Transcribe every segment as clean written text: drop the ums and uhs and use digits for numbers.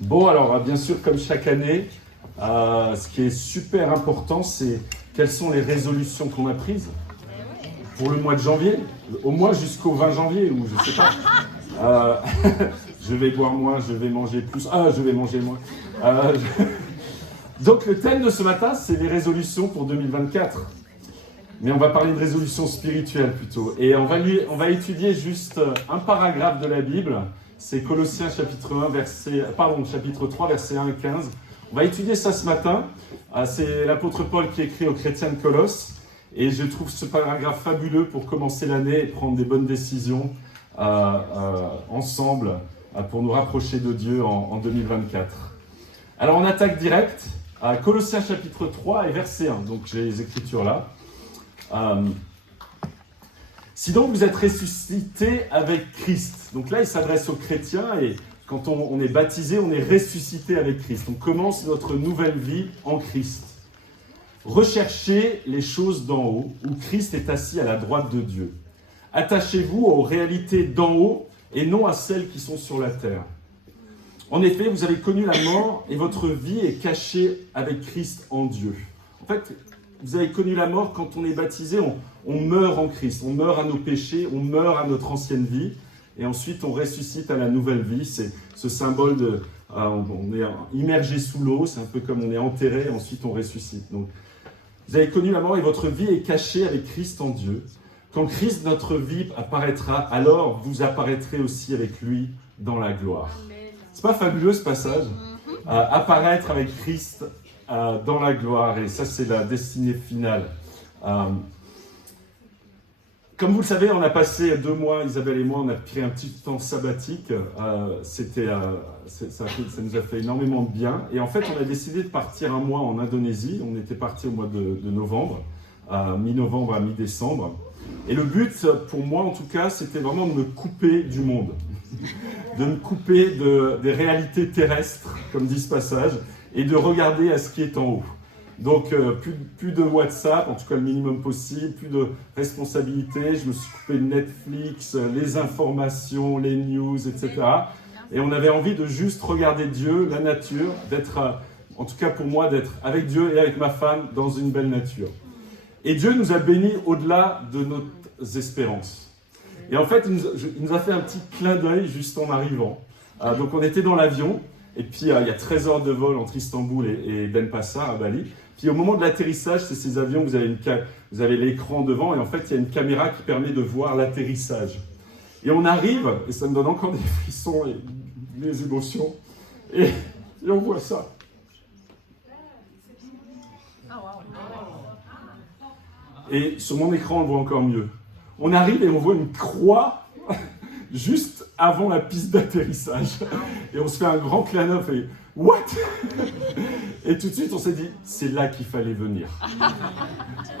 Bon, alors, bien sûr, comme chaque année, ce qui est super important, c'est quelles sont les résolutions qu'on a prises pour le mois de janvier, au moins jusqu'au 20 janvier, ou je sais pas. Euh, je vais boire moins, je vais manger plus. Ah, je vais manger moins. Donc, le thème de ce matin, c'est les résolutions pour 2024. Mais on va parler de résolutions spirituelles plutôt. Et on va étudier juste un paragraphe de la Bible. C'est Colossiens chapitre 3, versets 1 et 15. On va étudier ça ce matin. C'est l'apôtre Paul qui écrit aux chrétiens de Colosse. Et je trouve ce paragraphe fabuleux pour commencer l'année et prendre des bonnes décisions ensemble pour nous rapprocher de Dieu en 2024. Alors on attaque direct à Colossiens chapitre 3 et verset 1. Donc j'ai les écritures là. Si donc vous êtes ressuscités avec Christ. Donc là il s'adresse aux chrétiens et quand on est baptisé, on est ressuscité avec Christ. On commence notre nouvelle vie en Christ. Recherchez les choses d'en haut, où Christ est assis à la droite de Dieu. Attachez-vous aux réalités d'en haut et non à celles qui sont sur la terre. En effet, vous avez connu la mort et votre vie est cachée avec Christ en Dieu. En fait, vous avez connu la mort quand on est baptisé, on meurt en Christ, on meurt à nos péchés, on meurt à notre ancienne vie et ensuite on ressuscite à la nouvelle vie. C'est ce symbole de... on est immergé sous l'eau, c'est un peu comme on est enterré et ensuite on ressuscite. Donc, vous avez connu la mort et votre vie est cachée avec Christ en Dieu. Quand Christ, notre vie, apparaîtra, alors vous apparaîtrez aussi avec lui dans la gloire. C'est pas fabuleux ce passage? Apparaître avec Christ dans la gloire, et ça c'est la destinée finale. Comme vous le savez, on a passé 2 mois, Isabelle et moi, on a pris un petit temps sabbatique. Ça nous a fait énormément de bien. Et en fait, on a décidé de partir un mois en Indonésie. On était parti au mois de novembre, mi-novembre à mi-décembre. Et le but, pour moi en tout cas, c'était vraiment de me couper du monde. De me couper des réalités terrestres, comme dit ce passage, et de regarder à ce qui est en haut. Donc, plus de WhatsApp, en tout cas le minimum possible, plus de responsabilités. Je me suis coupé de Netflix, les informations, les news, etc. Et on avait envie de juste regarder Dieu, la nature, d'être, en tout cas pour moi, d'être avec Dieu et avec ma femme dans une belle nature. Et Dieu nous a bénis au-delà de nos espérances. Et en fait, il nous a fait un petit clin d'œil juste en arrivant. Donc on était dans l'avion, et puis il y a 13 heures de vol entre Istanbul et Denpasar à Bali. Puis au moment de l'atterrissage, c'est ces avions, vous avez l'écran devant, et en fait, il y a une caméra qui permet de voir l'atterrissage. Et on arrive, et ça me donne encore des frissons et des émotions, et on voit ça. Et sur mon écran, on le voit encore mieux. On arrive et on voit une croix juste avant la piste d'atterrissage. Et on se fait un grand clin d'œil et « What ?» Et tout de suite, on s'est dit « C'est là qu'il fallait venir. »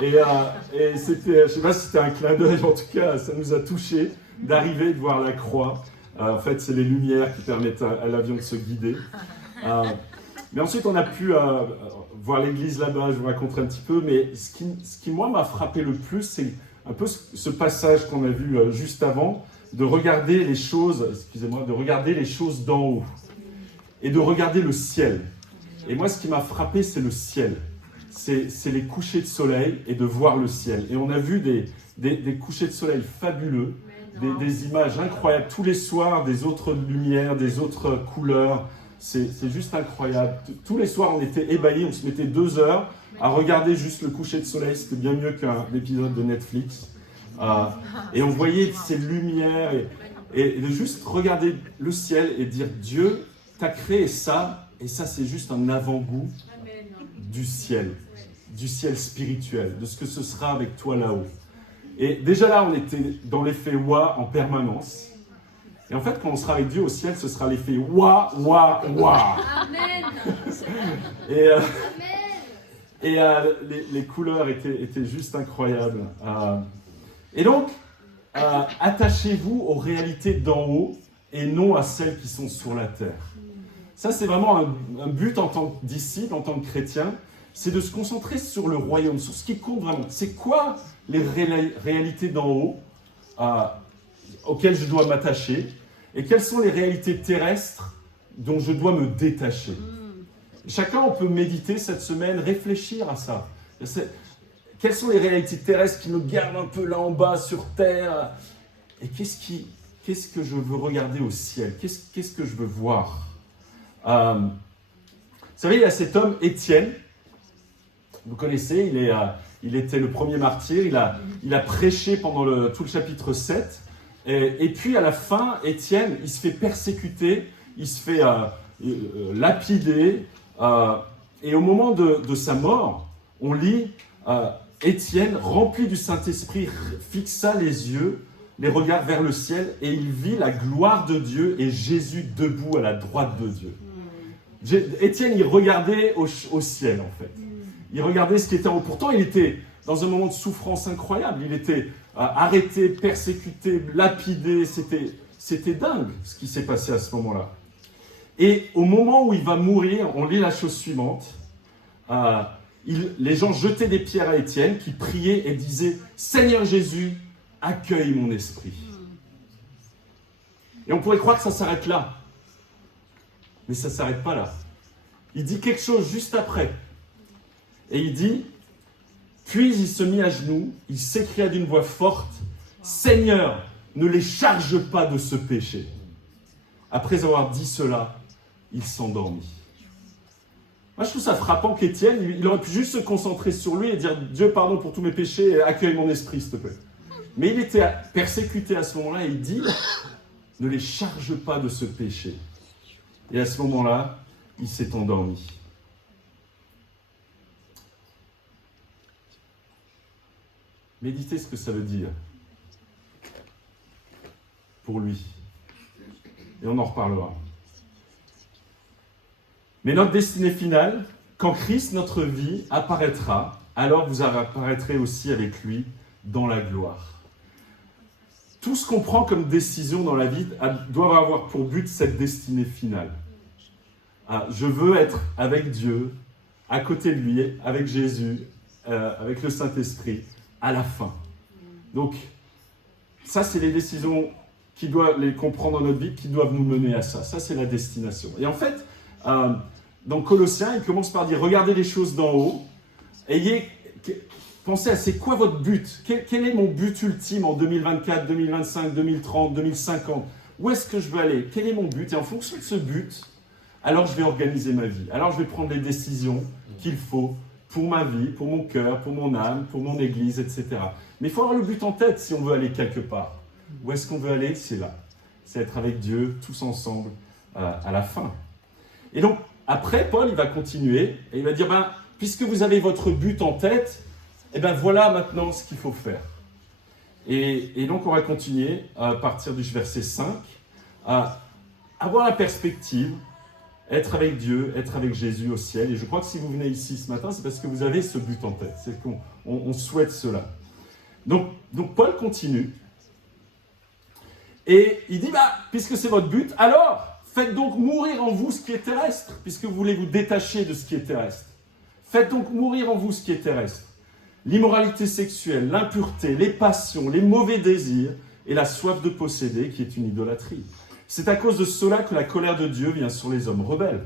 Et c'était, je ne sais pas si c'était un clin d'œil, en tout cas, ça nous a touchés d'arriver, de voir la croix. En fait, c'est les lumières qui permettent à l'avion de se guider. Mais ensuite, on a pu voir l'église là-bas, je vous raconterai un petit peu. Mais ce qui moi, m'a frappé le plus, c'est un peu ce passage qu'on a vu juste avant, de regarder les choses, de regarder les choses d'en haut et de regarder le ciel. Et moi, ce qui m'a frappé, c'est le ciel. C'est les couchers de soleil et de voir le ciel. Et on a vu des couchers de soleil fabuleux, des images incroyables, tous les soirs, des autres lumières, des autres couleurs. C'est juste incroyable. Tous les soirs, on était ébahis, on se mettait 2 heures à regarder juste le coucher de soleil. C'était bien mieux qu'un épisode de Netflix. Et on voyait ces lumières et de juste regarder le ciel et dire « Dieu, t'as créé ça, et ça c'est juste un avant-goût du ciel spirituel, de ce que ce sera avec toi là-haut. » Et déjà là, on était dans l'effet « wa » en permanence. Et en fait, quand on sera avec Dieu au ciel, ce sera l'effet « wa, wa, wa ». Amen. Et les couleurs étaient juste incroyables. Et donc, attachez-vous aux réalités d'en haut et non à celles qui sont sur la terre. Ça, c'est vraiment un but en tant que disciple, en tant que chrétien, c'est de se concentrer sur le royaume, sur ce qui compte vraiment. C'est quoi les réalités d'en haut auxquelles je dois m'attacher et quelles sont les réalités terrestres dont je dois me détacher. Chacun, on peut méditer cette semaine, réfléchir à ça. Quelles sont les réalités terrestres qui me gardent un peu là en bas sur terre? Et qu'est-ce que je veux regarder au ciel? Qu'est-ce que je veux voir? Vous savez, il y a cet homme, Étienne. Vous connaissez, il était le premier martyr. Il a prêché pendant tout le chapitre 7. Et puis, à la fin, Étienne, il se fait persécuter, il se fait lapider. Et au moment de sa mort, on lit Étienne, rempli du Saint-Esprit, fixa les yeux, les regards vers le ciel, et il vit la gloire de Dieu et Jésus debout à la droite de Dieu. Étienne, il regardait au ciel, en fait. Il regardait ce qui était en haut. Pourtant, il était dans un moment de souffrance incroyable. Il était arrêté, persécuté, lapidé. C'était dingue ce qui s'est passé à ce moment-là. Et au moment où il va mourir, on lit la chose suivante. Les gens jetaient des pierres à Étienne, qui priait et disait « Seigneur Jésus, accueille mon esprit. » Et on pourrait croire que ça s'arrête là. Mais ça ne s'arrête pas là. Il dit quelque chose juste après. Et il dit « Puis il se mit à genoux, il s'écria d'une voix forte « Seigneur, ne les charge pas de ce péché. » Après avoir dit cela, il s'endormit. Moi, je trouve ça frappant qu'Étienne, il aurait pu juste se concentrer sur lui et dire « Dieu, pardon pour tous mes péchés, et accueille mon esprit, s'il te plaît. » Mais il était persécuté à ce moment-là et il dit « Ne les charge pas de ce péché. » Et à ce moment-là, il s'est endormi. Méditez ce que ça veut dire pour lui. Et on en reparlera. Mais notre destinée finale, quand Christ, notre vie, apparaîtra, alors vous apparaîtrez aussi avec lui dans la gloire. Tout ce qu'on prend comme décision dans la vie doit avoir pour but cette destinée finale. Je veux être avec Dieu, à côté de lui, avec Jésus, avec le Saint-Esprit, à la fin. Donc, ça, c'est les décisions qu'on prend dans notre vie qui doivent nous mener à ça. Ça, c'est la destination. Et en fait, dans Colossiens, il commence par dire, regardez les choses d'en haut, pensez à c'est quoi votre but? Quel est mon but ultime en 2024, 2025, 2030, 2050? Où est-ce que je veux aller? Quel est mon but? Et en fonction de ce but, alors je vais organiser ma vie. Alors je vais prendre les décisions qu'il faut pour ma vie, pour mon cœur, pour mon âme, pour mon église, etc. Mais il faut avoir le but en tête si on veut aller quelque part. Où est-ce qu'on veut aller? C'est là. C'est être avec Dieu, tous ensemble, à la fin. Et donc, après, Paul, il va continuer et il va dire, puisque vous avez votre but en tête, voilà maintenant ce qu'il faut faire. Et donc, on va continuer à partir du verset 5, à avoir la perspective, être avec Dieu, être avec Jésus au ciel. Et je crois que si vous venez ici ce matin, c'est parce que vous avez ce but en tête. C'est qu'on souhaite cela. Donc, Paul continue. Et il dit, puisque c'est votre but, alors, faites donc mourir en vous ce qui est terrestre, puisque vous voulez vous détacher de ce qui est terrestre. Faites donc mourir en vous ce qui est terrestre. L'immoralité sexuelle, l'impureté, les passions, les mauvais désirs et la soif de posséder, qui est une idolâtrie. C'est à cause de cela que la colère de Dieu vient sur les hommes rebelles.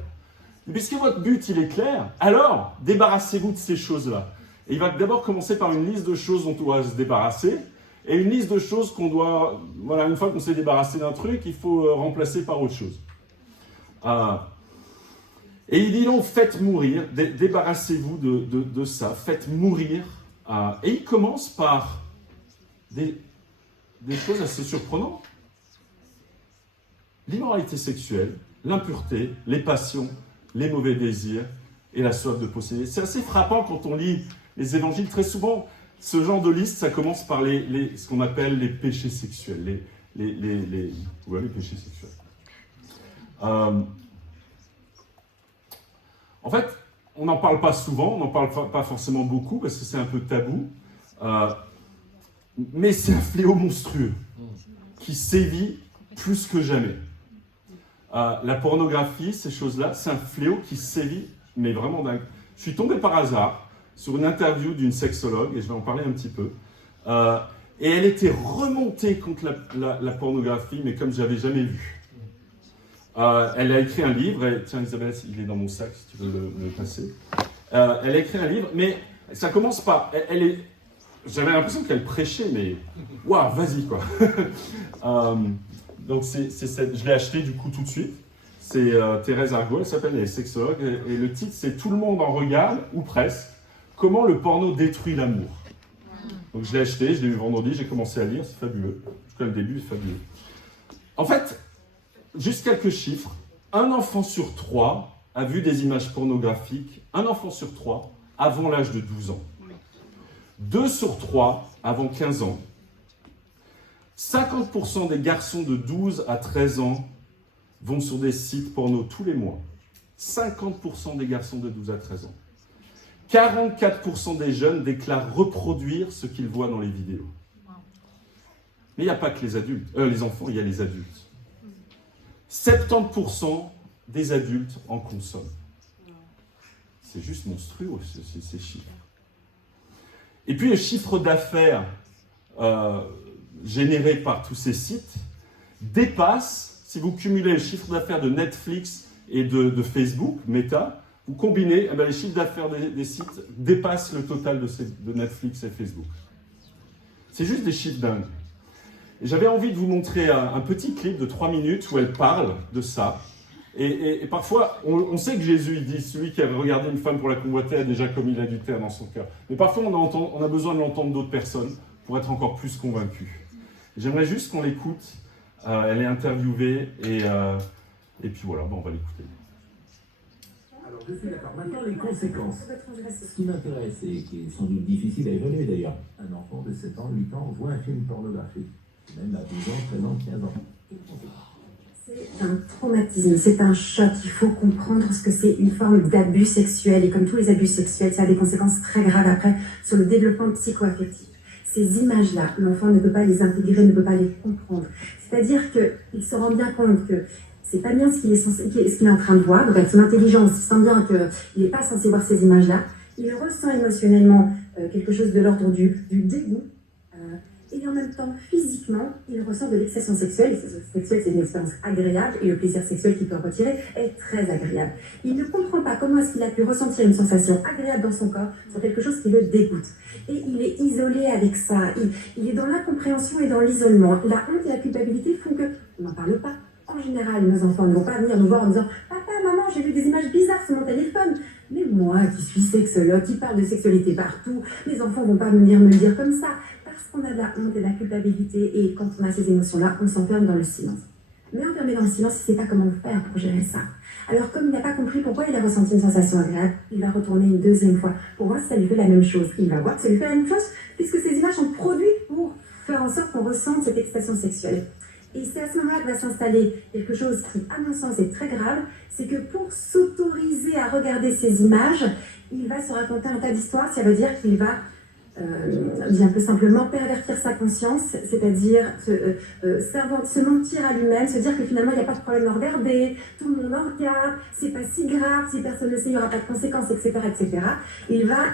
Et puisque votre but, il est clair, alors débarrassez-vous de ces choses-là. Et il va d'abord commencer par une liste de choses dont on doit se débarrasser, et une liste de choses qu'on doit, une fois qu'on s'est débarrassé d'un truc, il faut remplacer par autre chose. Et il dit donc, faites mourir, débarrassez-vous de ça, faites mourir. Et il commence par des choses assez surprenantes. L'immoralité sexuelle, l'impureté, les passions, les mauvais désirs et la soif de posséder. C'est assez frappant quand on lit les évangiles. Très souvent, ce genre de liste, ça commence par ce qu'on appelle les péchés sexuels. Les péchés sexuels. En fait, on n'en parle pas souvent, on n'en parle pas forcément beaucoup parce que c'est un peu tabou. Mais c'est un fléau monstrueux qui sévit plus que jamais. La pornographie, ces choses-là, c'est un fléau qui sévit, mais vraiment dingue. Je suis tombé par hasard sur une interview d'une sexologue, et je vais en parler un petit peu. Et elle était remontée contre la pornographie, mais comme je n'avais jamais vu. Elle a écrit un livre, et, tiens Isabelle, il est dans mon sac si tu veux le passer. Elle a écrit un livre, mais ça commence par... J'avais l'impression qu'elle prêchait, mais waouh, vas-y quoi. Donc je l'ai acheté du coup tout de suite. C'est Thérèse Argot, elle s'appelle, elle est sexologue, et le titre c'est « Tout le monde en regarde, ou presque, comment le porno détruit l'amour ». Donc je l'ai acheté, je l'ai eu vendredi, j'ai commencé à lire, c'est fabuleux. Jusqu'à le début, c'est fabuleux. En fait, juste quelques chiffres. Un enfant sur 3 a vu des images pornographiques, un enfant sur 3 avant l'âge de 12 ans. 2 sur 3 avant 15 ans. 50% des garçons de 12 à 13 ans vont sur des sites porno tous les mois. 50% des garçons de 12 à 13 ans. 44% des jeunes déclarent reproduire ce qu'ils voient dans les vidéos. Mais il n'y a pas que les enfants, il y a les adultes. 70% des adultes en consomment. C'est juste monstrueux, ces chiffres. Et puis le chiffre d'affaires généré par tous ces sites dépasse, si vous cumulez le chiffre d'affaires de Netflix et de Facebook, Meta, vous combinez, les chiffres d'affaires des sites dépassent le total de Netflix et Facebook. C'est juste des chiffres dingues. Et j'avais envie de vous montrer un petit clip de 3 minutes où elle parle de ça. Et parfois, on sait que Jésus, il dit, celui qui avait regardé une femme pour la convoiter a déjà commis l'adultère dans son cœur. Mais parfois, on a besoin de l'entendre d'autres personnes pour être encore plus convaincus. J'aimerais juste qu'on l'écoute. Elle est interviewée et puis voilà, on va l'écouter. Alors, je suis d'accord. Maintenant, les conséquences. Ce qui m'intéresse et qui est sans doute difficile à évaluer d'ailleurs, un enfant de 7 ans, 8 ans voit un film pornographique, même à 12 ans, 13 ans, 15 ans. C'est un traumatisme, c'est un choc. Il faut comprendre ce que c'est une forme d'abus sexuel. Et comme tous les abus sexuels, ça a des conséquences très graves après sur le développement psycho-affectif. Ces images-là, l'enfant ne peut pas les intégrer, ne peut pas les comprendre. C'est-à-dire qu'il se rend bien compte que c'est pas bien ce qu'il est en train de voir. Donc avec son intelligence, il sent bien qu'il n'est pas censé voir ces images-là. Il ressent émotionnellement quelque chose de l'ordre du dégoût. Et en même temps, physiquement, il ressent de l'excitation sexuelle. L'excitation sexuelle, c'est une expérience agréable, et le plaisir sexuel qu'il peut en retirer est très agréable. Il ne comprend pas comment est-ce qu'il a pu ressentir une sensation agréable dans son corps sur quelque chose qui le dégoûte. Et il est isolé avec ça. Il est dans l'incompréhension et dans l'isolement. La honte et la culpabilité font qu'on n'en parle pas. En général, nos enfants ne vont pas venir nous voir en disant « Papa, maman, j'ai vu des images bizarres sur mon téléphone ». Mais moi, qui suis sexologue, qui parle de sexualité partout, mes enfants ne vont pas venir me le dire comme ça. Parce qu'on a de la honte et de la culpabilité, et quand on a ces émotions-là, on s'enferme dans le silence. Mais enfermé dans le silence, il ne sait pas comment faire pour gérer ça. Alors, comme il n'a pas compris pourquoi il a ressenti une sensation agréable, il va retourner une deuxième fois pour voir si ça lui fait la même chose. Il va voir que ça lui fait la même chose, puisque ces images sont produites pour faire en sorte qu'on ressente cette excitation sexuelle. Et c'est à ce moment-là que va s'installer quelque chose qui, à mon sens, est très grave, c'est que pour s'autoriser à regarder ces images, il va se raconter un tas d'histoires, ça veut dire qu'il va bien plus simplement pervertir sa conscience, c'est-à-dire se mentir à lui-même, se dire que finalement il n'y a pas de problème à regarder, tout le monde en regarde, c'est pas si grave, si personne ne le sait, il n'y aura pas de conséquences, etc. etc. Il va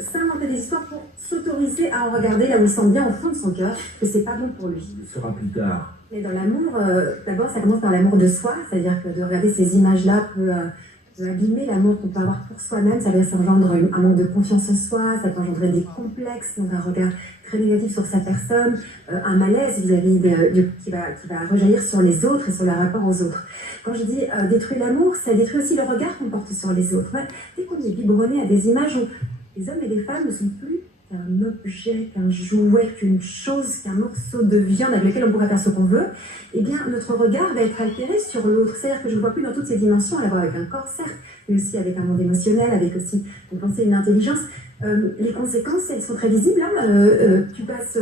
s'inventer des histoires pour s'autoriser à en regarder là où il sent bien au fond de son cœur que c'est pas bon pour lui. Il sera plus tard. Mais dans l'amour, d'abord ça commence par l'amour de soi, c'est-à-dire que de regarder ces images-là peut abîmer l'amour qu'on peut avoir pour soi-même, ça va engendre un manque de confiance en soi, ça peut engendrer des complexes, donc un regard très négatif sur sa personne, un malaise vis-à-vis qui va rejaillir sur les autres et sur leur rapport aux autres. Quand je dis détruire l'amour, ça détruit aussi le regard qu'on porte sur les autres. Ouais, dès qu'on est biberonné à des images où les hommes et les femmes ne sont plus qu'un objet, qu'un jouet, qu'une chose, qu'un morceau de viande avec lequel on pourrait faire ce qu'on veut, eh bien notre regard va être altéré sur l'autre. C'est-à-dire que je ne vois plus dans toutes ces dimensions, à la voir avec un corps certes, mais aussi avec un monde émotionnel, avec aussi une pensée, une intelligence. Les conséquences, elles sont très visibles. Tu passes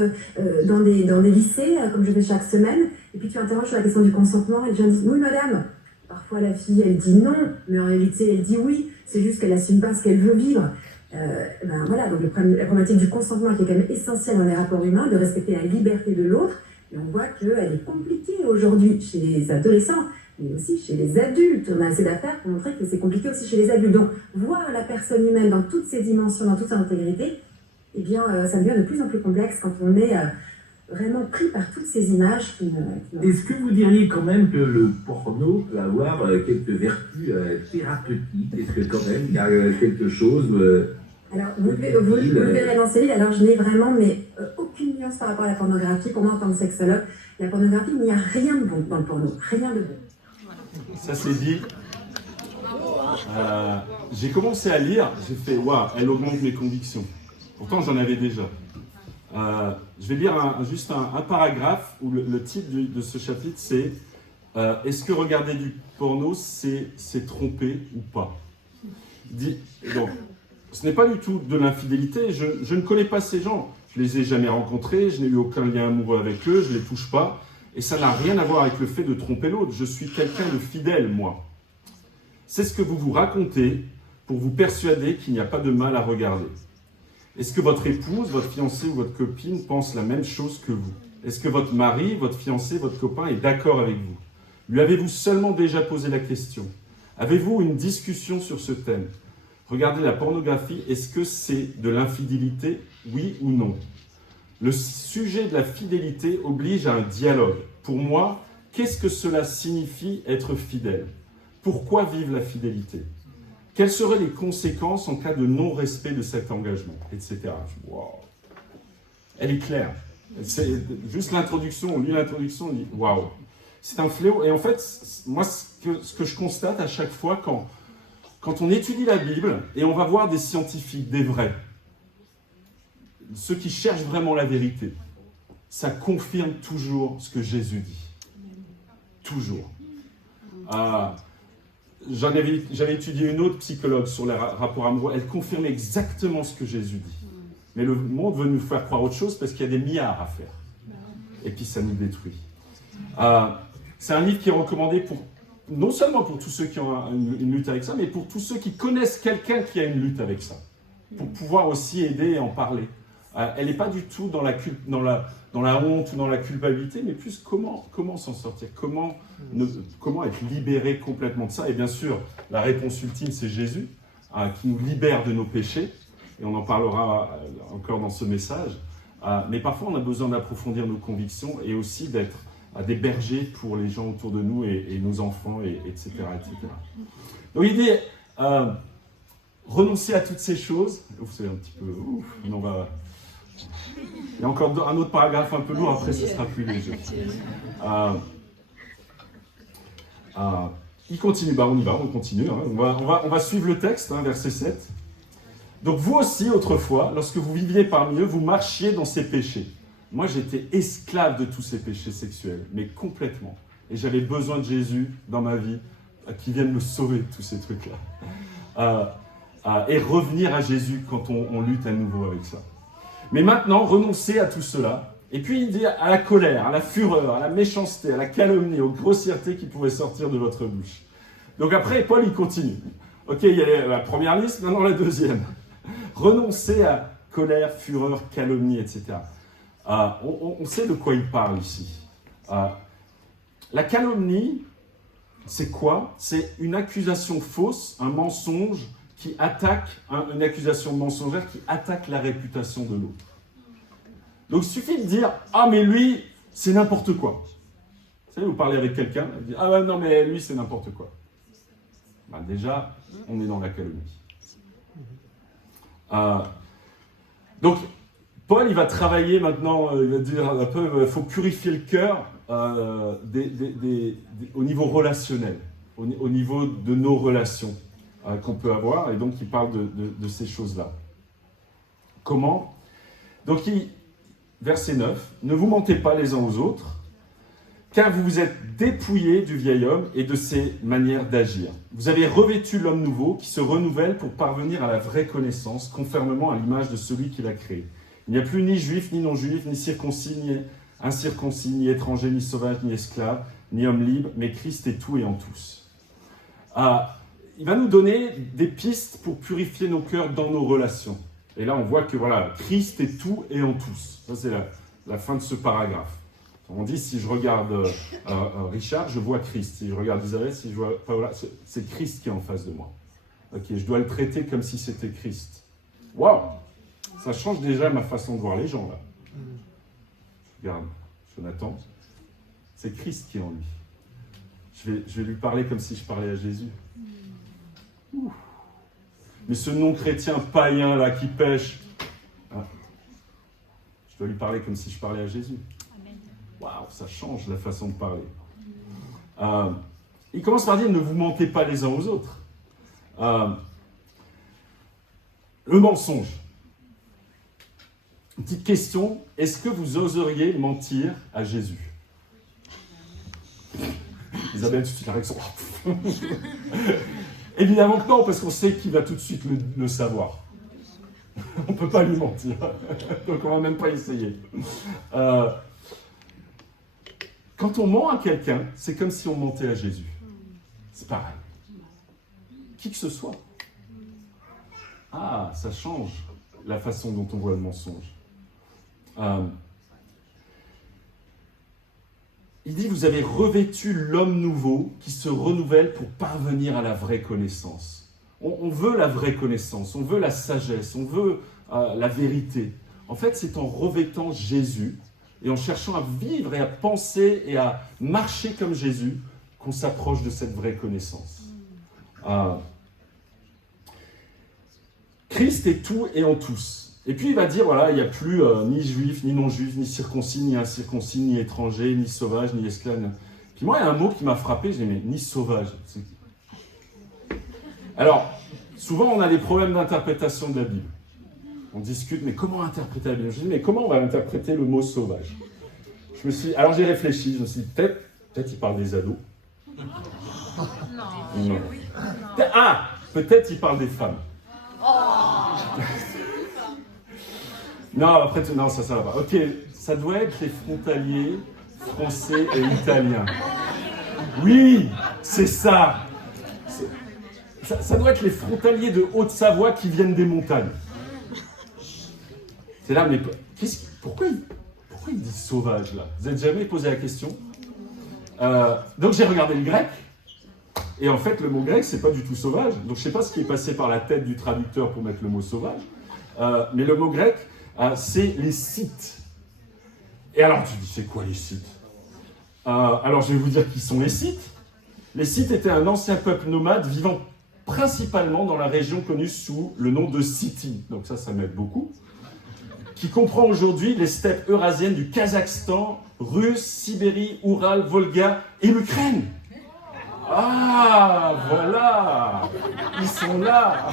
dans des lycées, comme je fais chaque semaine, et puis tu interroges sur la question du consentement, et les gens disent « Oui, madame ». Parfois la fille, elle dit non, mais en réalité, elle dit oui. C'est juste qu'elle n'assume pas ce qu'elle veut vivre. Voilà, donc la problématique du consentement qui est quand même essentielle dans les rapports humains, de respecter la liberté de l'autre, et on voit qu'elle est compliquée aujourd'hui chez les adolescents, mais aussi chez les adultes. On a assez d'affaires pour montrer que c'est compliqué aussi chez les adultes. Donc, voir la personne humaine dans toutes ses dimensions, dans toute sa intégrité, eh bien, ça devient de plus en plus complexe quand on est vraiment pris par toutes ces images Est-ce que vous diriez quand même que le porno peut avoir quelques vertus thérapeutiques? Est-ce que quand même il y a quelque chose... Alors, vous le verrez dans ce livre, alors je n'ai vraiment aucune nuance par rapport à la pornographie. Pour moi, en tant que sexologue, la pornographie, il n'y a rien de bon dans le porno, rien de bon. Ça c'est dit. J'ai commencé à lire, j'ai fait waouh, elle augmente mes convictions. Pourtant j'en avais déjà. Je vais lire juste un paragraphe où le titre de ce chapitre c'est est-ce que regarder du porno c'est tromper ou pas? Donc, ce n'est pas du tout de l'infidélité, je ne connais pas ces gens, je les ai jamais rencontrés, je n'ai eu aucun lien amoureux avec eux, je ne les touche pas, et ça n'a rien à voir avec le fait de tromper l'autre, je suis quelqu'un de fidèle moi. C'est ce que vous vous racontez pour vous persuader qu'il n'y a pas de mal à regarder. Est-ce que votre épouse, votre fiancé ou votre copine pense la même chose que vous? Est-ce que votre mari, votre fiancé, votre copain est d'accord avec vous? Lui avez-vous seulement déjà posé la question? Avez-vous une discussion sur ce thème? Regardez la pornographie, est-ce que c'est de l'infidélité, oui ou non? Le sujet de la fidélité oblige à un dialogue. Pour moi, qu'est-ce que cela signifie être fidèle? Pourquoi vivre la fidélité? Quelles seraient les conséquences en cas de non-respect de cet engagement, etc. Wow. Elle est claire. C'est juste l'introduction, on lit l'introduction, on dit waouh. C'est un fléau. Et en fait, moi, ce que je constate à chaque fois quand on étudie la Bible et on va voir des scientifiques, des vrais, ceux qui cherchent vraiment la vérité, ça confirme toujours ce que Jésus dit. Toujours. J'avais étudié une autre psychologue sur les rapports amoureux, elle confirmait exactement ce que Jésus dit. Mais le monde veut nous faire croire autre chose parce qu'il y a des milliards à faire. Et puis ça nous détruit. C'est un livre qui est recommandé non seulement pour tous ceux qui ont une lutte avec ça, mais pour tous ceux qui connaissent quelqu'un qui a une lutte avec ça. Pour pouvoir aussi aider et en parler. Elle n'est pas du tout dans la honte ou dans la culpabilité, mais plus comment s'en sortir, comment être libéré complètement de ça. Et bien sûr, la réponse ultime, c'est Jésus, qui nous libère de nos péchés, et on en parlera encore dans ce message. Mais parfois, on a besoin d'approfondir nos convictions et aussi d'être des bergers pour les gens autour de nous et nos enfants, etc., etc. Donc il dit, renoncer à toutes ces choses. C'est un petit peu... on va... Il y a encore un autre paragraphe un peu lourd, après ce sera plus léger. Il continue, on y va, on continue. Hein. On va suivre le texte, hein, verset 7. Donc vous aussi, autrefois, lorsque vous viviez parmi eux, vous marchiez dans ces péchés. Moi, j'étais esclave de tous ces péchés sexuels, mais complètement. Et j'avais besoin de Jésus dans ma vie, qui vienne me sauver de tous ces trucs-là. Et revenir à Jésus quand on lutte à nouveau avec ça. Mais maintenant, renoncez à tout cela. Et puis il dit à la colère, à la fureur, à la méchanceté, à la calomnie, aux grossièretés qui pouvaient sortir de votre bouche. Donc après, Paul, il continue. Ok, il y a la première liste, maintenant la deuxième. Renoncez à colère, fureur, calomnie, etc. On sait de quoi il parle ici. La calomnie, c'est quoi? C'est une accusation fausse, un mensonge qui attaque, une accusation mensongère qui attaque la réputation de l'autre. Donc il suffit de dire « Ah mais lui, c'est n'importe quoi ». Vous savez, vous parlez avec quelqu'un, il dit « Ah ouais, non mais lui, c'est n'importe quoi ». Déjà, on est dans la calomnie. Donc, Paul, il va travailler maintenant, il va dire un peu, il faut purifier le cœur au niveau relationnel, au niveau de nos relations qu'on peut avoir, et donc il parle de ces choses-là. Comment? Donc, verset 9, « Ne vous mentez pas les uns aux autres, car vous vous êtes dépouillés du vieil homme et de ses manières d'agir. Vous avez revêtu l'homme nouveau qui se renouvelle pour parvenir à la vraie connaissance, conformément à l'image de celui qui l'a créé. Il n'y a plus ni juif, ni non-juif, ni circoncis, ni incirconcis, ni étranger, ni sauvage, ni esclave, ni homme libre, mais Christ est tout et en tous. » Il va nous donner des pistes pour purifier nos cœurs dans nos relations. Et là, on voit que voilà, Christ est tout et en tous. Ça, c'est la fin de ce paragraphe. On dit, si je regarde Richard, je vois Christ. Si je regarde Isabelle, si je vois Paola, c'est Christ qui est en face de moi. Ok, je dois le traiter comme si c'était Christ. Waouh! Ça change déjà ma façon de voir les gens, là. regarde Jonathan, c'est Christ qui est en lui. Je vais lui parler comme si je parlais à Jésus. Ouh. Mais ce non-chrétien païen là qui pêche, hein, je dois lui parler comme si je parlais à Jésus. Waouh, ça change la façon de parler. Il commence par dire, ne vous mentez pas les uns aux autres. Le mensonge. Une petite question, est-ce que vous oseriez mentir à Jésus? Isabelle, tout de suite la réaction. Évidemment que non, parce qu'on sait qu'il va tout de suite le savoir. On ne peut pas lui mentir. Donc on ne va même pas essayer. Quand on ment à quelqu'un, c'est comme si on mentait à Jésus. C'est pareil. Qui que ce soit. Ah, ça change la façon dont on voit le mensonge. Il dit, vous avez revêtu l'homme nouveau qui se renouvelle pour parvenir à la vraie connaissance. On veut la vraie connaissance, on veut la sagesse, on veut la vérité. En fait, c'est en revêtant Jésus et en cherchant à vivre et à penser et à marcher comme Jésus qu'on s'approche de cette vraie connaissance. Christ est tout et en tous. Et puis il va dire, voilà, il n'y a plus ni juif, ni non-juif, ni circoncis, ni incirconcis, ni étranger, ni sauvage, ni esclave. Puis moi, il y a un mot qui m'a frappé, j'ai dit, mais ni sauvage. Alors, souvent on a des problèmes d'interprétation de la Bible. On discute, mais comment interpréter la Bible? Je dis, mais comment on va interpréter le mot sauvage? Alors j'ai réfléchi, je me suis dit, peut-être il parle des ados. Non. Ah, peut-être il parle des femmes. Non, après, non, ça va pas. Ok, ça doit être les frontaliers français et italiens. Oui, c'est ça. Ça doit être les frontaliers de Haute-Savoie qui viennent des montagnes. C'est là, mais pourquoi ils disent sauvage là? Vous n'avez jamais posé la question? Donc j'ai regardé le grec. Et en fait, le mot grec, c'est pas du tout sauvage. Donc je sais pas ce qui est passé par la tête du traducteur pour mettre le mot sauvage. Mais le mot grec, c'est les Scythes. Et alors, tu dis, c'est quoi les Scythes? Alors, je vais vous dire qui sont les Scythes. Les Scythes étaient un ancien peuple nomade vivant principalement dans la région connue sous le nom de Scythie. Donc ça m'aide beaucoup. Qui comprend aujourd'hui les steppes eurasiennes du Kazakhstan, Russe, Sibérie, Oural, Volga et l'Ukraine. Ah, voilà! Ils sont là!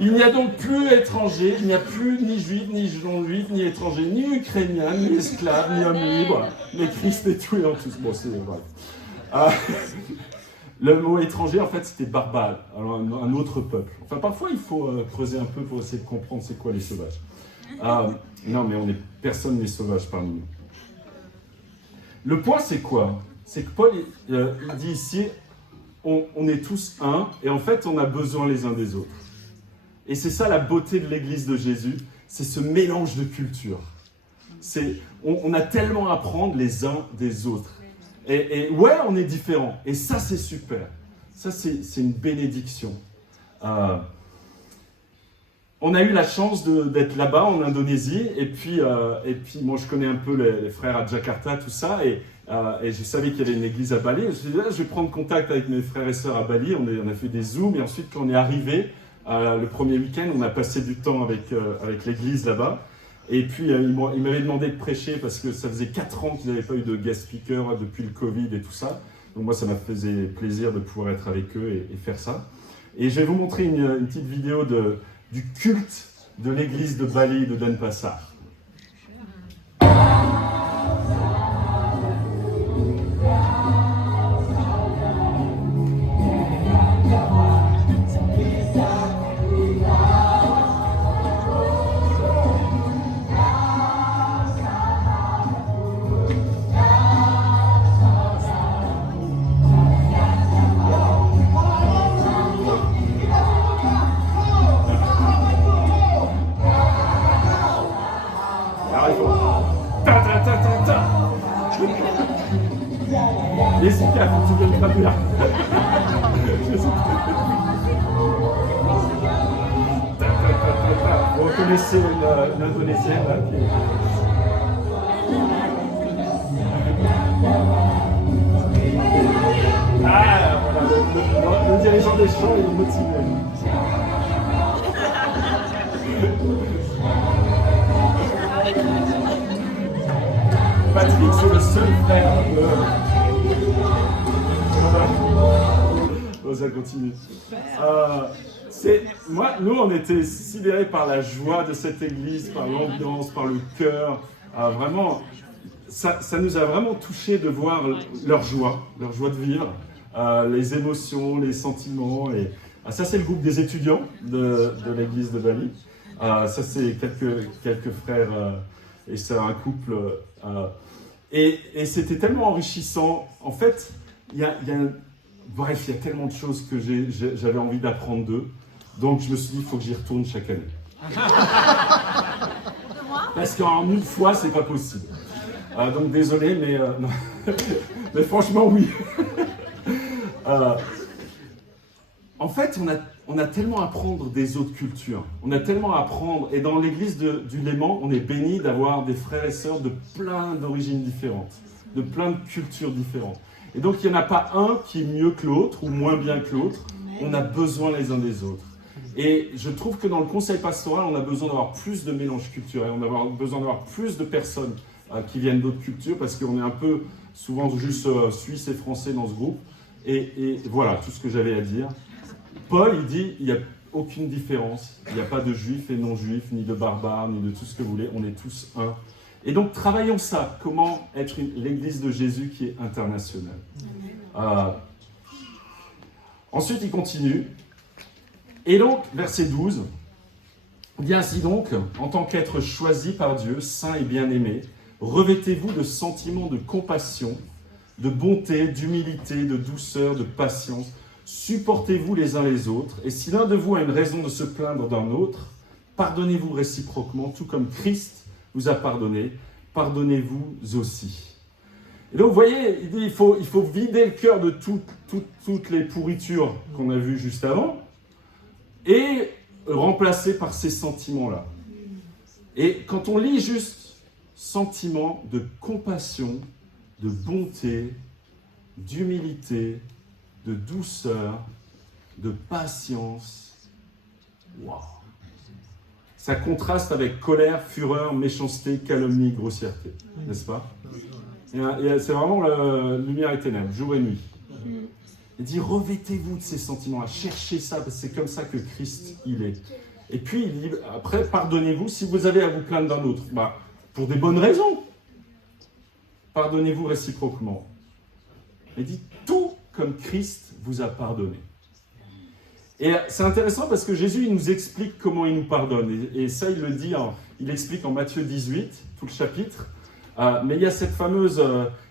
Il n'y a donc plus étrangers, il n'y a plus ni juifs, ni non-juifs, ni étrangers, ni ukrainiens, ni esclaves, ni hommes libres, mais Christ est tout et en tous. Bon, c'est vrai. Le mot étranger, en fait, c'était barbare, alors un autre peuple. Enfin, parfois, il faut creuser un peu pour essayer de comprendre c'est quoi les sauvages. Non, mais personne n'est sauvage parmi nous. Le point, c'est quoi? C'est que Paul, il dit ici, on est tous un, et en fait, on a besoin les uns des autres. Et c'est ça la beauté de l'Église de Jésus, c'est ce mélange de cultures. On a tellement à apprendre les uns des autres. Et ouais, on est différents, et ça, c'est super. Ça, c'est une bénédiction. On a eu la chance d'être là-bas, en Indonésie, et puis moi, je connais un peu les frères à Jakarta, tout ça, et je savais qu'il y avait une église à Bali. Je me suis dit, je vais prendre contact avec mes frères et sœurs à Bali. On a fait des zooms, et ensuite, quand on est arrivé, le premier week-end, on a passé du temps avec l'église là-bas. Et puis, ils m'avaient demandé de prêcher parce que ça faisait 4 ans qu'ils n'avaient pas eu de guest speaker depuis le Covid et tout ça. Donc moi, ça m'a fait plaisir de pouvoir être avec eux et faire ça. Et je vais vous montrer une petite vidéo du culte de l'église de Bali de Denpasar. Jessica, tu viens de traduire. Vous reconnaissez une Indonésienne là qui... Ah, voilà, le dirigeant des champs est motivé. Patrick, c'est le seul frère de... Oh, ça continue. Nous, on était sidérés par la joie de cette église, par l'ambiance, par le cœur. Vraiment, ça nous a vraiment touchés de voir leur joie de vivre, les émotions, les sentiments. Et, ça, c'est le groupe des étudiants de l'église de Bali. Ça, c'est quelques frères et c'est un couple. Et c'était tellement enrichissant. En fait, il y a tellement de choses que j'avais envie d'apprendre d'eux. Donc, je me suis dit, il faut que j'y retourne chaque année. Parce qu'en une fois, c'est pas possible. Donc, désolé, mais, non. Mais franchement, oui. En fait, on a tellement à apprendre des autres cultures. On a tellement à apprendre. Et dans l'église du Léman, on est béni d'avoir des frères et sœurs de plein d'origines différentes, de plein de cultures différentes. Et donc, il n'y en a pas un qui est mieux que l'autre ou moins bien que l'autre. On a besoin les uns des autres. Et je trouve que dans le conseil pastoral, on a besoin d'avoir plus de mélange culturel. On a besoin d'avoir plus de personnes qui viennent d'autres cultures parce qu'on est un peu souvent juste suisse et français dans ce groupe. Et voilà tout ce que j'avais à dire. Paul, il dit, il n'y a aucune différence. Il n'y a pas de juifs et non-juifs, ni de barbares, ni de tout ce que vous voulez. On est tous un. Et donc, travaillons ça. Comment être l'église de Jésus qui est internationale. Ensuite, il continue. Et donc, verset 12. Il dit ainsi donc, en tant qu'être choisi par Dieu, saint et bien-aimé, revêtez-vous de sentiments de compassion, de bonté, d'humilité, de douceur, de patience. Supportez-vous les uns les autres, et si l'un de vous a une raison de se plaindre d'un autre, pardonnez-vous réciproquement, tout comme Christ vous a pardonné, pardonnez-vous aussi. Et donc, vous voyez, il dit il faut vider le cœur de toutes les pourritures qu'on a vues juste avant, et remplacer par ces sentiments-là. Et quand on lit juste sentiments de compassion, de bonté, d'humilité, de douceur, de patience. Waouh! Ça contraste avec colère, fureur, méchanceté, calomnie, grossièreté, n'est-ce pas? Et c'est vraiment lumière et ténèbres, jour et nuit. Il dit, revêtez-vous de ces sentiments-là, cherchez ça, parce que c'est comme ça que Christ, il est. Et puis, il dit, après, pardonnez-vous si vous avez à vous plaindre d'un autre. Pour des bonnes raisons. Pardonnez-vous réciproquement. Il dit, tout comme Christ vous a pardonné. Et c'est intéressant parce que Jésus, il nous explique comment il nous pardonne. Et ça, il le dit, il explique en Matthieu 18, tout le chapitre. Mais il y a cette fameuse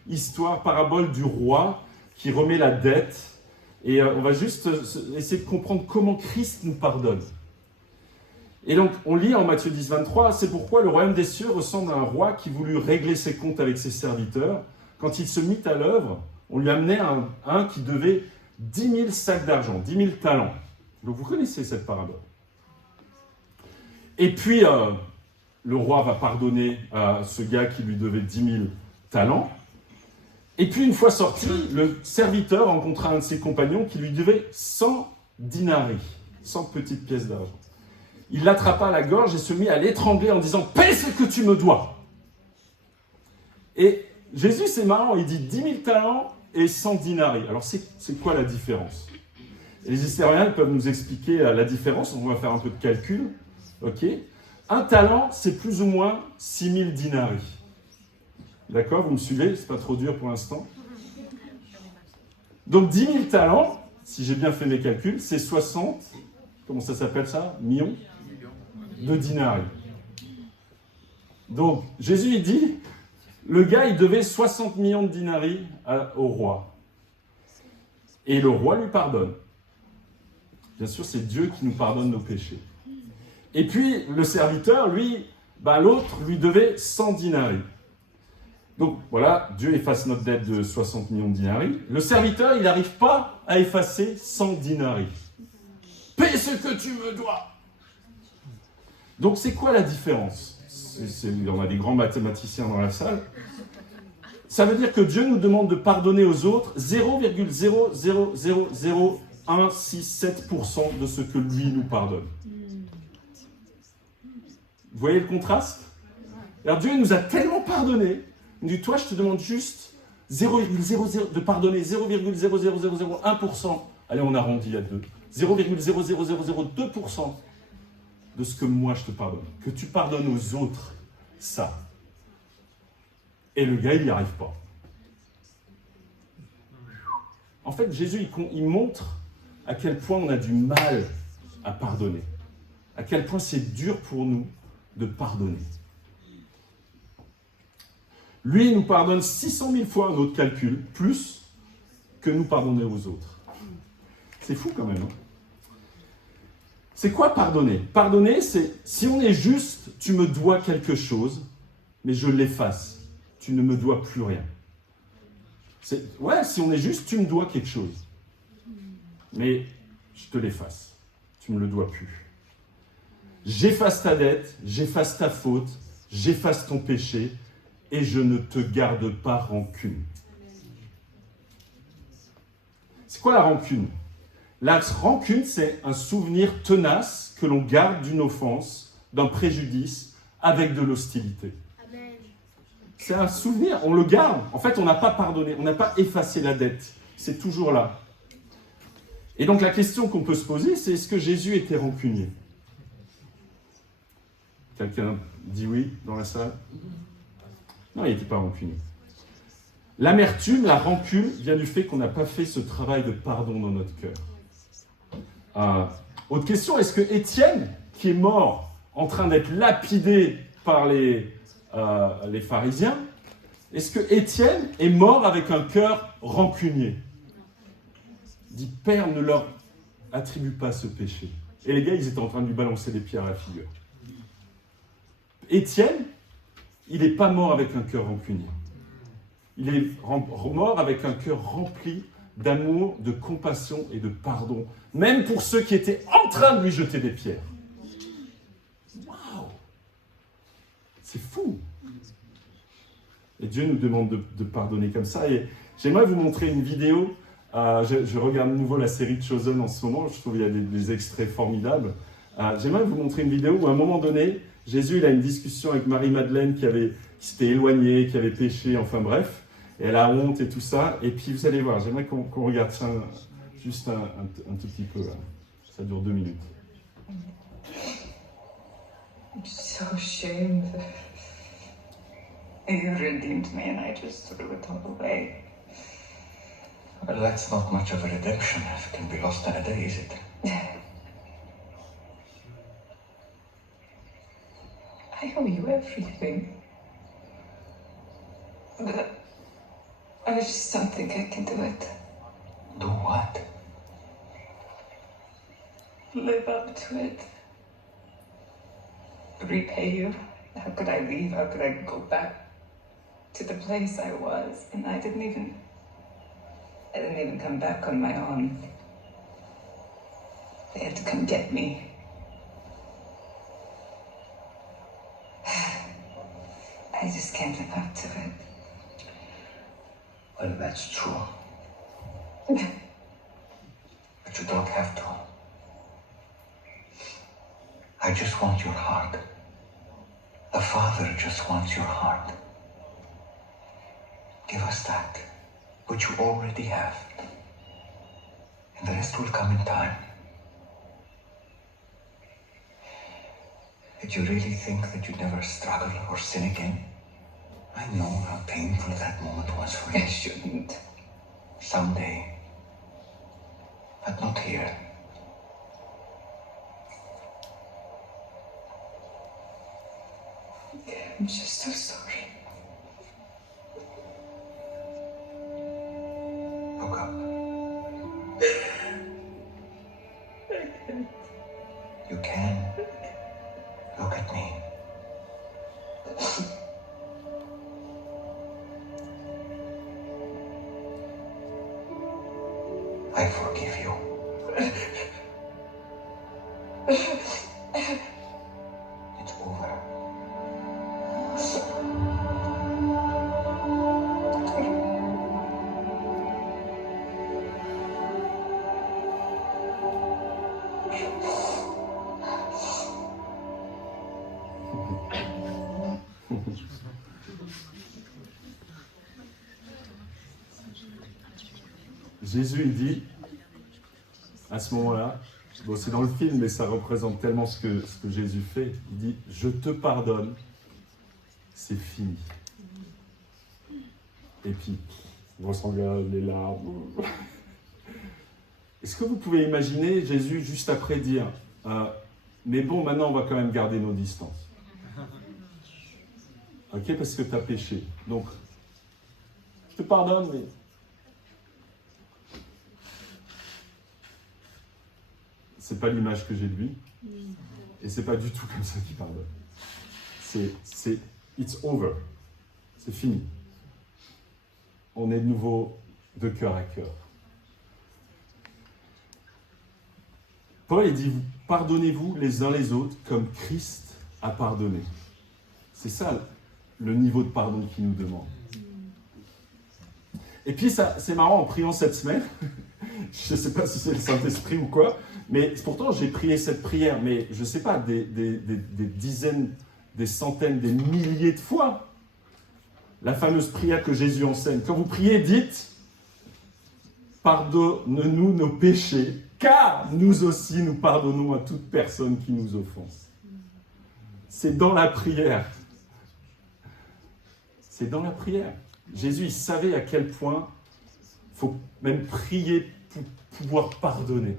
histoire, parabole du roi qui remet la dette. Et on va juste essayer de comprendre comment Christ nous pardonne. Et donc, on lit en Matthieu 10, 23, c'est pourquoi le royaume des cieux ressemble à un roi qui voulut régler ses comptes avec ses serviteurs. Quand il se mit à l'œuvre, on lui amenait un qui devait 10 000 sacs d'argent, 10 000 talents. Donc vous connaissez cette parabole. Et puis, le roi va pardonner à ce gars qui lui devait 10 000 talents. Et puis, une fois sorti, le serviteur rencontra un de ses compagnons qui lui devait 100 dinarii, 100 petites pièces d'argent. Il l'attrapa à la gorge et se mit à l'étrangler en disant « Paie ce que tu me dois !» Et Jésus, c'est marrant, il dit 10 000 talents et 100 dinarii. Alors, c'est quoi la différence? Et les historiens peuvent nous expliquer la différence. On va faire un peu de calcul. Okay. Un talent, c'est plus ou moins 6 000 dinarii. D'accord? Vous me suivez? C'est pas trop dur pour l'instant. Donc, 10 000 talents, si j'ai bien fait mes calculs, c'est 60, comment ça s'appelle ça? Millions de dinarii. Donc, Jésus, il dit, le gars, il devait 60 millions de dinarii au roi. Et le roi lui pardonne. Bien sûr, c'est Dieu qui nous pardonne nos péchés. Et puis, le serviteur, lui, l'autre lui devait 100 dinarii. Donc, voilà, Dieu efface notre dette de 60 millions de dinarii. Le serviteur, il n'arrive pas à effacer 100 dinarii. Paie ce que tu me dois. Donc c'est quoi la différence ? On a des grands mathématiciens dans la salle. Ça veut dire que Dieu nous demande de pardonner aux autres 0,0000167% de ce que lui nous pardonne. Vous voyez le contraste ? Alors Dieu nous a tellement pardonné, il nous dit, toi je te demande juste 0,00 de pardonner 0,00001%. Allez, on arrondit à 2. 0,00002% de ce que moi je te pardonne. Que tu pardonnes aux autres, ça. Et le gars, il n'y arrive pas. En fait, Jésus, il montre à quel point on a du mal à pardonner. À quel point c'est dur pour nous de pardonner. Lui, il nous pardonne 600 000 fois notre calcul, plus que nous pardonner aux autres. C'est fou quand même. Hein? C'est quoi pardonner ? Pardonner, c'est si on est juste, tu me dois quelque chose, mais je l'efface. Tu ne me dois plus rien. Ouais, si on est juste, tu me dois quelque chose. Mais je te l'efface. Tu ne me le dois plus. J'efface ta dette, j'efface ta faute, j'efface ton péché, et je ne te garde pas rancune. C'est quoi la rancune ? La rancune, c'est un souvenir tenace que l'on garde d'une offense, d'un préjudice, avec de l'hostilité. Amen. C'est un souvenir, on le garde. En fait, on n'a pas pardonné, on n'a pas effacé la dette. C'est toujours là. Et donc la question qu'on peut se poser, c'est est-ce que Jésus était rancunier ? Quelqu'un dit oui dans la salle ? Non, il n'était pas rancunier. L'amertume, la rancune, vient du fait qu'on n'a pas fait ce travail de pardon dans notre cœur. Autre question, est-ce que Étienne, qui est mort en train d'être lapidé par les pharisiens, est-ce que Étienne est mort avec un cœur rancunier ? Il dit, Père, ne leur attribue pas ce péché. Et les gars, ils étaient en train de lui balancer des pierres à la figure. Étienne, il n'est pas mort avec un cœur rancunier. Il est mort avec un cœur rempli d'amour, de compassion et de pardon, même pour ceux qui étaient en train de lui jeter des pierres. Waouh! C'est fou! Et Dieu nous demande de pardonner comme ça. Et j'aimerais vous montrer une vidéo. Je regarde de nouveau la série de Chosen en ce moment. Je trouve qu'il y a des extraits formidables. J'aimerais vous montrer une vidéo où à un moment donné, Jésus il a une discussion avec Marie-Madeleine qui s'était éloignée, qui avait péché, enfin bref. Et elle a honte et tout ça. Et puis vous allez voir, j'aimerais qu'on regarde ça juste un tout petit peu. Là. Ça dure 2 minutes. I'm so ashamed. You redeemed me and I just threw it all away. Well, that's not much of a redemption if it can be lost in a day, is it? I owe you everything. But I just don't think I can do it. Do what? Live up to it. Repay you. How could I leave? How could I go back to the place I was? And I didn't even come back on my own. They had to come get me. I just can't live up to it. Well, that's true. But you don't have to. I just want your heart. The Father just wants your heart. Give us that, which you already have. And the rest will come in time. Did you really think that you'd never struggle or sin again? I know how painful that moment was for you. I shouldn't. Someday. But not here. I'm just so sorry. Look up. You can. Look at me. I forgive you. Jésus, il dit, à ce moment-là, bon, c'est dans le film, mais ça représente tellement ce que Jésus fait. Il dit, je te pardonne, c'est fini. Et puis, on regarde les larmes. Est-ce que vous pouvez imaginer Jésus juste après dire, mais bon, maintenant on va quand même garder nos distances. Ok, parce que tu as péché. Donc, je te pardonne, mais... C'est pas l'image que j'ai de lui. Et c'est pas du tout comme ça qu'il pardonne. It's over. C'est fini. On est de nouveau de cœur à cœur. Paul il dit, pardonnez-vous les uns les autres comme Christ a pardonné. C'est ça le niveau de pardon qu'il nous demande. Et puis ça, c'est marrant, en priant cette semaine, je ne sais pas si c'est le Saint-Esprit ou quoi, mais pourtant j'ai prié cette prière, mais je ne sais pas, des dizaines, des centaines, des milliers de fois. La fameuse prière que Jésus enseigne. Quand vous priez, dites « Pardonne-nous nos péchés, car nous aussi nous pardonnons à toute personne qui nous offense. » C'est dans la prière. C'est dans la prière. Jésus, il savait à quel point il faut même prier pour pouvoir pardonner.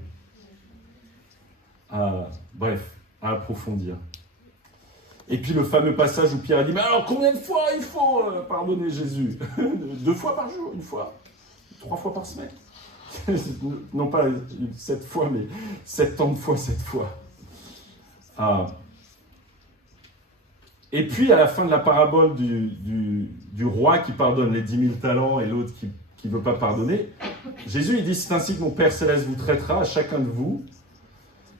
Bref, à approfondir. Et puis le fameux passage où Pierre a dit « Mais alors combien de fois il faut pardonner Jésus ?» 2 fois par jour, 1 fois, 3 fois par semaine. Non pas 7 fois, mais 70 fois 7 fois. Et puis à la fin de la parabole du roi qui pardonne les 10 000 talents et l'autre qui ne veut pas pardonner, Jésus il dit « C'est ainsi que mon Père Céleste vous traitera à chacun de vous,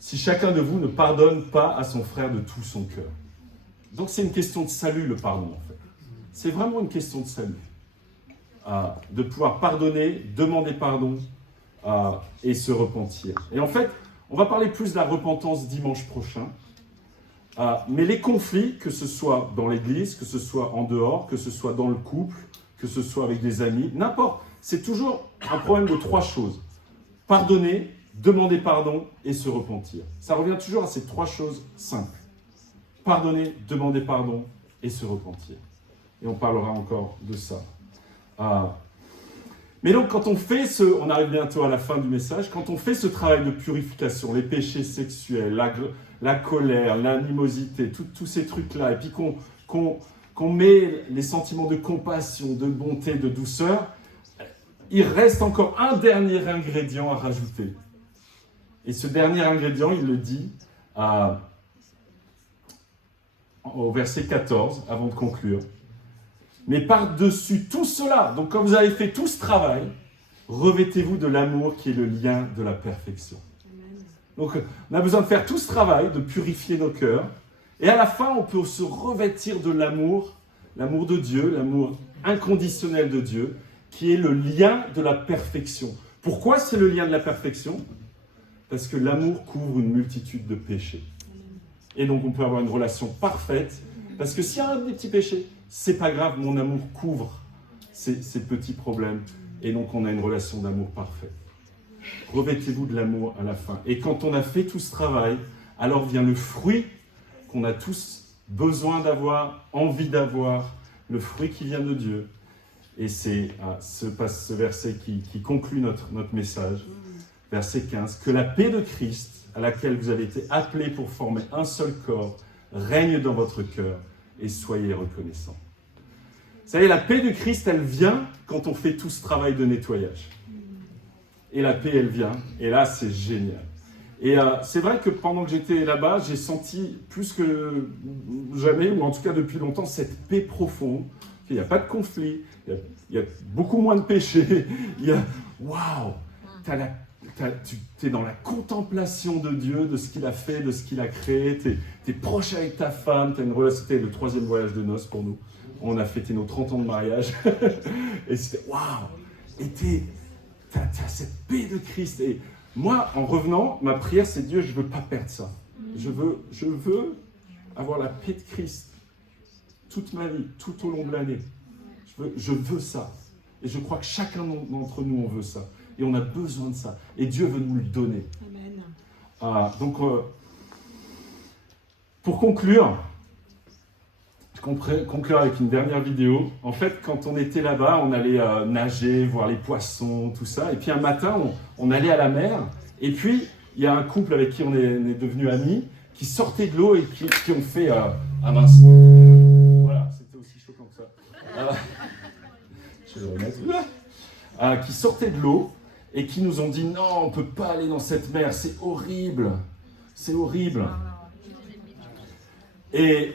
si chacun de vous ne pardonne pas à son frère de tout son cœur. » Donc c'est une question de salut le pardon en fait. C'est vraiment une question de salut. De pouvoir pardonner, demander pardon et se repentir. Et en fait, on va parler plus de la repentance dimanche prochain. Mais les conflits, que ce soit dans l'église, que ce soit en dehors, que ce soit dans le couple, que ce soit avec des amis, n'importe, c'est toujours un problème de 3 choses. Pardonner, demander pardon et se repentir. Ça revient toujours à ces 3 choses simples. Pardonner, demander pardon et se repentir. Et on parlera encore de ça. Mais donc quand on fait on arrive bientôt à la fin du message, quand on fait ce travail de purification, les péchés sexuels, la colère, l'animosité, tous ces trucs-là, et puis qu'on met les sentiments de compassion, de bonté, de douceur, il reste encore un dernier ingrédient à rajouter. Et ce dernier ingrédient, il le dit au verset 14, avant de conclure. Mais par-dessus tout cela, donc quand vous avez fait tout ce travail, revêtez-vous de l'amour qui est le lien de la perfection. Donc on a besoin de faire tout ce travail, de purifier nos cœurs, et à la fin on peut se revêtir de l'amour de Dieu, l'amour inconditionnel de Dieu, qui est le lien de la perfection. Pourquoi c'est le lien de la perfection ? Parce que l'amour couvre une multitude de péchés. Et donc on peut avoir une relation parfaite, parce que s'il y a des petits péchés, c'est pas grave, mon amour couvre ces petits problèmes, et donc on a une relation d'amour parfaite. Revêtez-vous de l'amour à la fin. Et quand on a fait tout ce travail, alors vient le fruit qu'on a tous besoin d'avoir, envie d'avoir, le fruit qui vient de Dieu. Et c'est ce verset qui conclut notre message, verset 15, « Que la paix de Christ, à laquelle vous avez été appelés pour former un seul corps, règne dans votre cœur, et soyez reconnaissants. » Vous savez, la paix de Christ, elle vient quand on fait tout ce travail de nettoyage. Et la paix, elle vient. Et là, c'est génial. Et c'est vrai que pendant que j'étais là-bas, j'ai senti plus que jamais, ou en tout cas depuis longtemps, cette paix profonde. Il n'y a pas de conflit, il y a beaucoup moins de péchés. Il y a, waouh, tu es dans la contemplation de Dieu, de ce qu'il a fait, de ce qu'il a créé. Tu es proche avec ta femme, tu as une relation. C'était le 3e voyage de noces pour nous. On a fêté nos 30 ans de mariage. Et c'était waouh. Et tu as cette paix de Christ. Et moi, en revenant, ma prière, c'est Dieu, je ne veux pas perdre ça. Je veux avoir la paix de Christ toute ma vie, tout au long de l'année. Je veux ça. Et je crois que chacun d'entre nous, on veut ça. Et on a besoin de ça. Et Dieu veut nous le donner. Amen. Donc, pour conclure, conclure avec une dernière vidéo. En fait, quand on était là-bas, on allait nager, voir les poissons, tout ça. Et puis un matin, on allait à la mer. Et puis, il y a un couple avec qui on est devenus amis, qui sortait de l'eau et qui ont fait... ah mince. Voilà, c'était aussi choquant que ça. Je vais le remettre. Qui sortaient de l'eau et qui nous ont dit « Non, on ne peut pas aller dans cette mer, c'est horrible. C'est horrible. » Et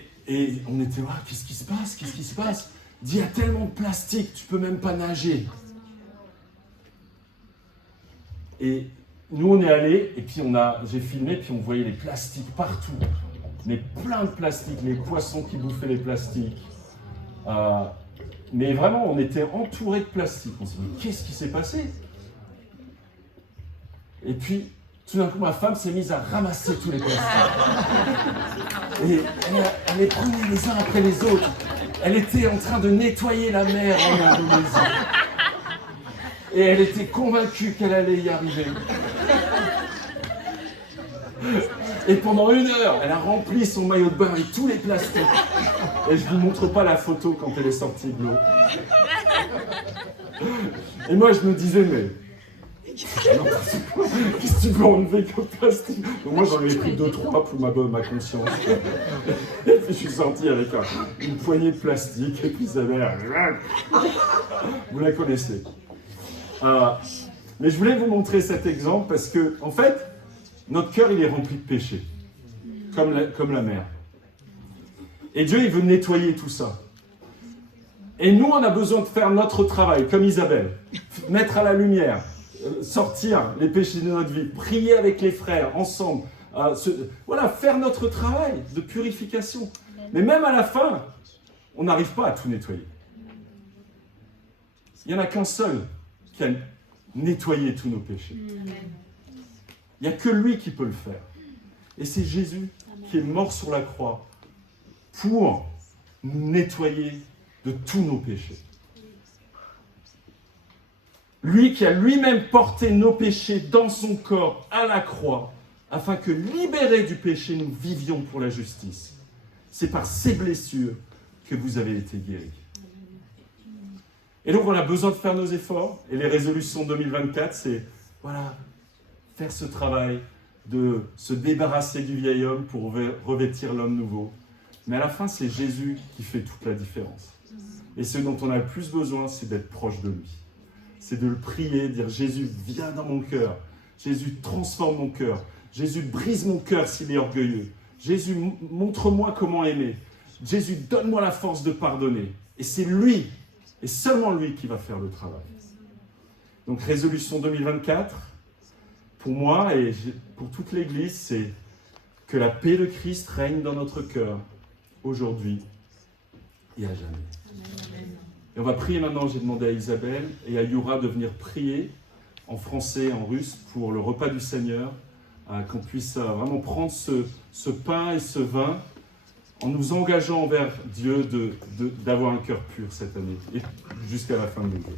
on était là, qu'est-ce qui se passe? Qu'est-ce qui se passe? Il y a tellement de plastique, tu peux même pas nager. Et nous, on est allés, et puis j'ai filmé, puis on voyait les plastiques partout. Mais plein de plastiques, les poissons qui bouffaient les plastiques. Mais vraiment, on était entourés de plastique. On s'est dit, qu'est-ce qui s'est passé? Et puis, tout d'un coup, ma femme s'est mise à ramasser tous les plastiques. Et elle les prenait les uns après les autres. Elle était en train de nettoyer la mer en Indonésie. Et elle était convaincue qu'elle allait y arriver. Et pendant 1 heure, elle a rempli son maillot de bain avec tous les plastiques. Et je ne vous montre pas la photo quand elle est sortie de l'eau. Et moi, je me disais, mais... qu'est-ce que tu peux enlever comme plastique? Donc moi, j'en ai pris 2-3 pour ma conscience. Et puis, je suis sorti avec une poignée de plastique. Et puis, ça avait... Vous la connaissez. Mais je voulais vous montrer cet exemple parce que, en fait, notre cœur, il est rempli de péché, comme la mer. Et Dieu, il veut nettoyer tout ça. Et nous, on a besoin de faire notre travail, comme Isabelle. Mettre à la lumière, sortir les péchés de notre vie, prier avec les frères, ensemble. Voilà, faire notre travail de purification. Mais même à la fin, on n'arrive pas à tout nettoyer. Il n'y en a qu'un seul qui a nettoyé tous nos péchés. Il n'y a que lui qui peut le faire. Et c'est Jésus qui est mort sur la croix pour nous nettoyer de tous nos péchés. Lui qui a lui-même porté nos péchés dans son corps à la croix, afin que, libérés du péché, nous vivions pour la justice. C'est par ces blessures que vous avez été guéris. Et donc on a besoin de faire nos efforts, et les résolutions 2024, c'est, voilà, faire ce travail de se débarrasser du vieil homme pour revêtir l'homme nouveau. Mais à la fin, c'est Jésus qui fait toute la différence. Et ce dont on a le plus besoin, c'est d'être proche de lui. C'est de le prier, dire « Jésus, viens dans mon cœur. Jésus, transforme mon cœur. Jésus, brise mon cœur s'il est orgueilleux. Jésus, montre-moi comment aimer. Jésus, donne-moi la force de pardonner. » Et c'est lui, et seulement lui, qui va faire le travail. Donc, résolution 2024, pour moi et pour toute l'Église, c'est que la paix de Christ règne dans notre cœur, aujourd'hui et à jamais. Et on va prier maintenant. J'ai demandé à Isabelle et à Yura de venir prier en français et en russe pour le repas du Seigneur, qu'on puisse vraiment prendre ce pain et ce vin en nous engageant envers Dieu d'avoir un cœur pur cette année et jusqu'à la fin de nos jours.